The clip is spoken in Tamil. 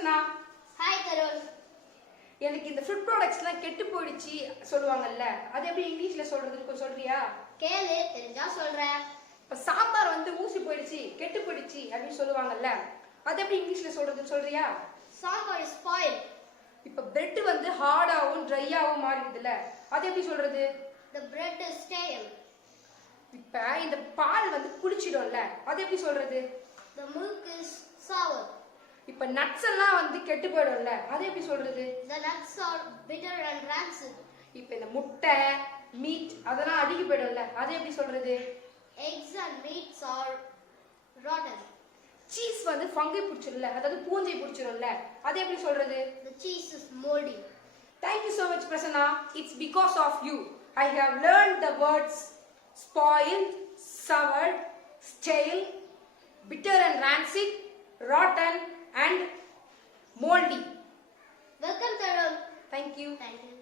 பிரசன்னா. Hi Carol. எனக்கு இந்த ஃபுட் ப்ராடக்ட்ஸ்லாம் கெட்டு போயிடுச்சு சொல்லுவாங்கல்ல, அது எப்படி இங்கிலீஷ்ல சொல்றதுன்னு கொஞ்சம் சொல்றியா? கேளு, தெரிஞ்சா சொல்றேன். இப்ப சாம்பார் வந்து ஊசி போயிடுச்சு, கெட்டு போயிடுச்சு அப்படின்னு சொல்லுவாங்கல்ல, அது எப்படி இங்கிலீஷ்ல சொல்றதுன்னு சொல்றியா? Sambar is spoilt. இப்ப பிரெட் வந்து ஹார்டாவும் ட்ரையாவும் மாறிடுதுல, அது எப்படி சொல்றது? The bread is stale. இப்ப இந்த பால் வந்து புளிச்சிடும்ல, அது எப்படி சொல்றது? The milk is sour. இப்ப நட்ஸ் எல்லாம் வந்து கெட்டு போயிடும்ல, அது எப்படி சொல்றது? The nuts are bitter and rancid. இப்ப இந்த முட்டை மீட் அதெல்லாம் அழுகி போயிடும்ல, அது எப்படி சொல்றது? Eggs and meats are rotten. Cheese வந்து ஃபங்கை பிடிச்சிடும்ல, அதாவது பூஞ்சை பிடிச்சிடும்ல, அது எப்படி சொல்றது? The cheese is moldy. Thank you so much, Prasanna. It's because of you I have learned the words spoiled, soured, stale, bitter and rancid, rotten and moldy. Welcome, Karol. Thank you. Thank you.